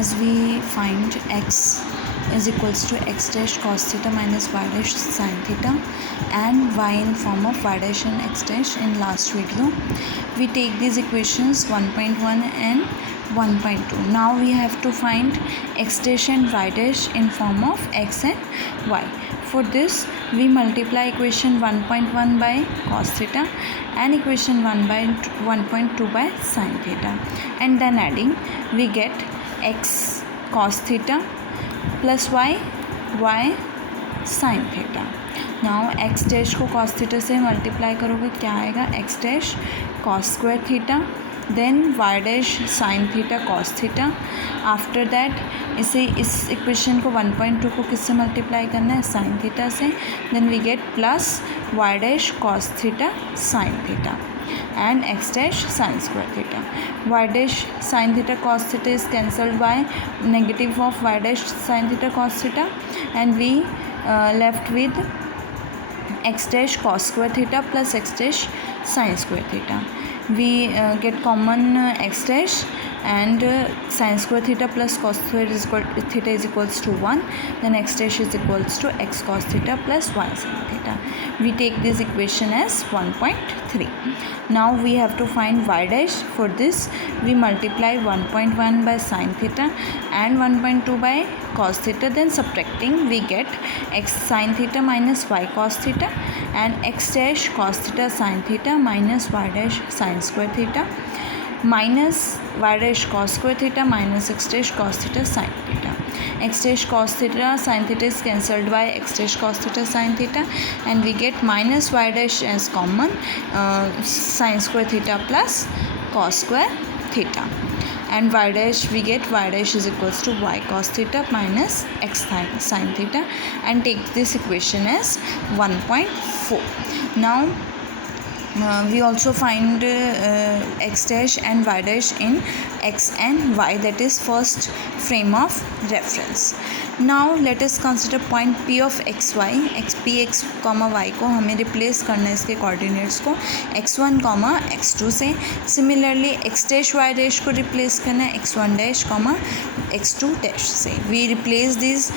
as we find x is equals to x dash cos theta minus y dash sin theta and y in form of y dash and x dash in last video, we take these equations 1.1 and 1.2. Now we have to find x dash and y dash in form of x and y. For this we multiply equation 1.1 by cos theta and equation 1.2 by sin theta, and then adding we get x cos theta plus y sin theta. Now x dash को cos theta से multiply करोगे क्या आएगा, x dash cos square theta, then y dash sin theta cos theta. After that इस equation को 1.2 को किससे multiply करना है, sin theta से, then we get plus y dash cos theta sin theta and x dash sin square theta. Y dash sin theta cos theta is cancelled by negative of y dash sin theta cos theta, and we left with x dash cos square theta plus x dash sin square theta. We get common x dash, and sin square theta plus cos square theta is equals to 1, then x dash is equals to x cos theta plus y sin theta. We take this equation as 1.3. Now we have to find y dash. For this we multiply 1.1 by sin theta and 1.2 by cos theta, then subtracting we get x sin theta minus y cos theta and x dash cos theta sin theta minus y dash sin square theta minus y dash cos square theta minus x dash cos theta sin theta. X dash cos theta sin theta is cancelled by x dash cos theta sin theta, and we get minus y dash as common, sin square theta plus cos square theta, and y dash we get y dash is equals to y cos theta minus x sin theta, and take this equation as 1.4. Now we also find x dash and y dash in x and y, that is first frame of reference. Now let us consider point P of x y. p x y को हमें replace करना है इसके coordinates को x1, x2 से. Similarly x dash y dash को replace करना है x1 डैश, x2 डैश से. We replace this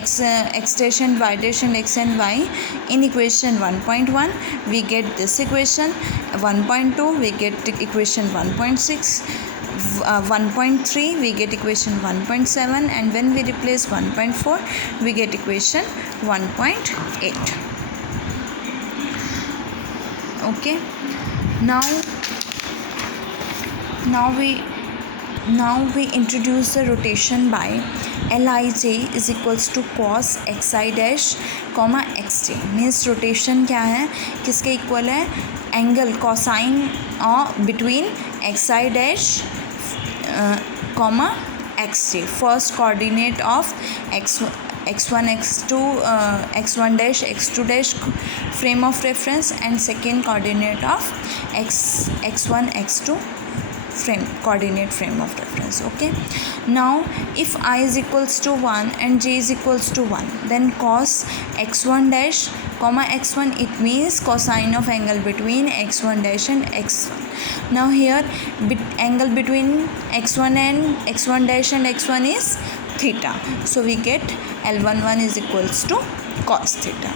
x dash and y dash and x and y in equation 1.1. we get this equation 1.2, we get equation 1.6, 1.3 we get equation 1.7, and when we replace 1.4 we get equation 1.8. okay, now we introduce the rotation by Lij is equals to cos xi dash xj. Means rotation क्या है, किसके equal है, angle cosine between xi dash xj. First coordinate of x1 x2 x1 dash x2 dash frame of reference, and second coordinate of x1 x2 coordinate frame of reference. okay, now if I is equals to 1 and j is equals to 1, then cos x1 dash x1, it means cosine of angle between x1 dash and x1. now here angle between x1 and x1 dash and x1 is theta, so we get L11 is equals to cos theta.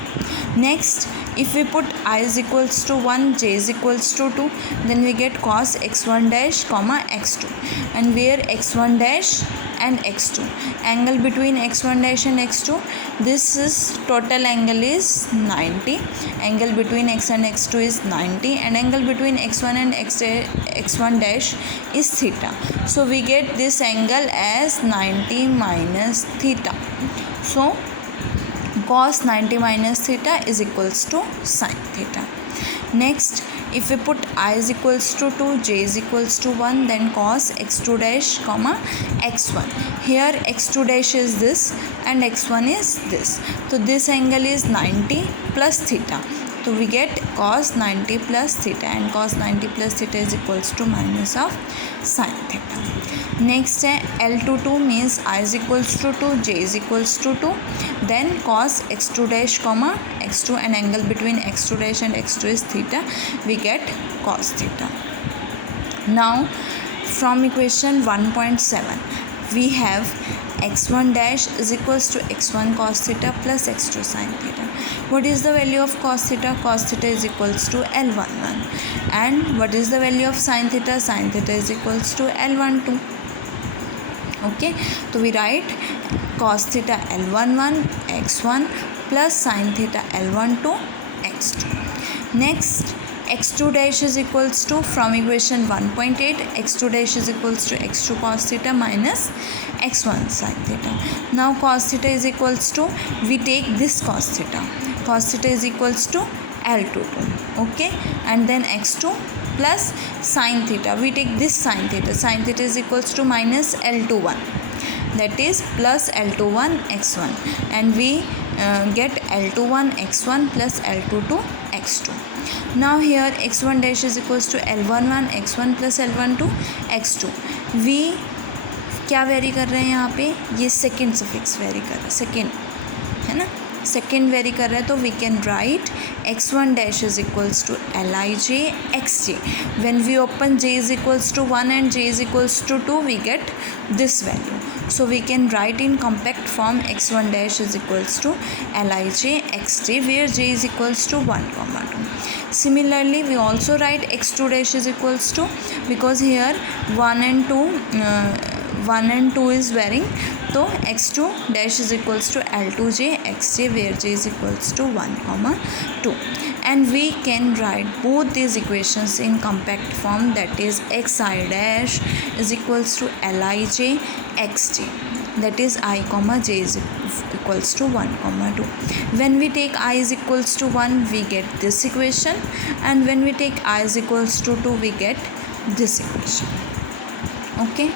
Next, if we put I is equals to 1, j is equals to 2, then we get cos x1 dash x2, and where x1 dash and x2, angle between x1 dash and x2, this is total angle is 90, angle between x and x2 is 90, and angle between x1 and x1 dash is theta, so we get this angle as 90 minus theta. So cos 90 minus theta is equals to sin theta. Next, if we put I is equals to 2, j is equals to 1, then cos x2 dash x1. Here x2 dash is this and x1 is this. So this angle is 90 plus theta. So we get cos 90 plus theta, and cos 90 plus theta is equals to minus of sin theta. Next है L22 means I is equals to 2, j is equals to 2, then cos x2 dash x2, and angle between x2 dash and x2 is theta, we get cos theta. Now from equation 1.7 we have x1 dash is equals to x1 cos theta plus x2 sin theta. What is the value of cos theta? Cos theta is equals to L11. And what is the value of sin theta? Sin theta is equals to L12. Okay, so we write cos theta L11 x1 plus sin theta L12 x2. Next, x2 dash is equals to, from equation 1.8, x2 dash is equals to x2 cos theta minus x1 sin theta. Now cos theta is equals to, we take this cos theta is equals to L22, okay, and then x2 plus sin theta, we take this sin theta is equals to minus L21, that is plus L21 x1, and we get L21 x1 plus L22 x2. Now here x1 dash is equals to L11 x1 plus L12 x2. we क्या very कर रहे हैं यहाँ पे? ये second suffix very कर रहा है, सेकेंड है ना, सेकेंड वेरी कर रहा है, तो we can write x1 dash is equals to Lij xj. When we open j is equals to 1 and j is equals to 2, we get this value. So we can write in compact form x1 dash is equals to Lij xj, where j is equals to 1, 2. Similarly, we also write x2 dash is equals to, because here 1 and 2 is varying, so x2 dash is equals to L2j xj, where j is equals to 1, 2. And we can write both these equations in compact form, that is xi dash is equals to Lij xj, that is I comma j is equals to 1, 2. When we take I is equals to 1, we get this equation, and when we take I is equals to 2, we get this equation. Okay.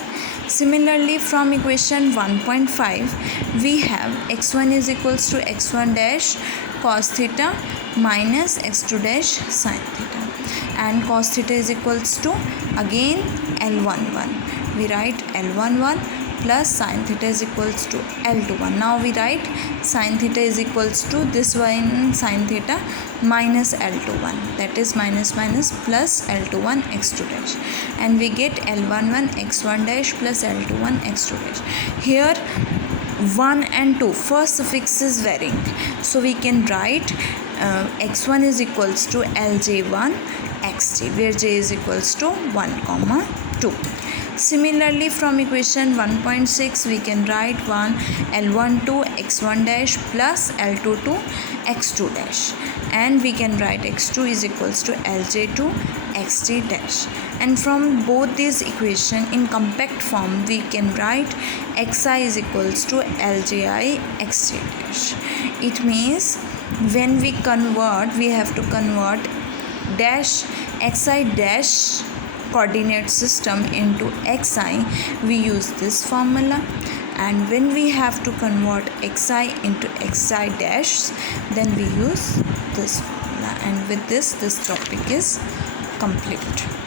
Similarly, from equation 1.5, we have x1 is equals to x1 dash cos theta minus x2 dash sin theta, and cos theta is equals to again L11. We write L11 plus sin theta is equals to L21. Now we write sin theta is equals to this one sin theta minus L21, that is minus plus L21 x2 dash, and we get L11 x1 dash plus L21 x2 dash. Here 1 and 2 first suffix is varying, so we can write x1 is equals to Lj1 xj, where j is equals to 1, 2. Similarly, from equation 1.6, we can write L12 x1 dash plus L22 x2 dash, and we can write x2 is equals to Lj2 xj dash. And from both these equation in compact form, we can write xi is equals to Lji xj dash. It means when we convert, we have to convert dash xi dash coordinate system into xi, we use this formula, and when we have to convert xi into xi dash, then we use this formula. And with this topic is complete.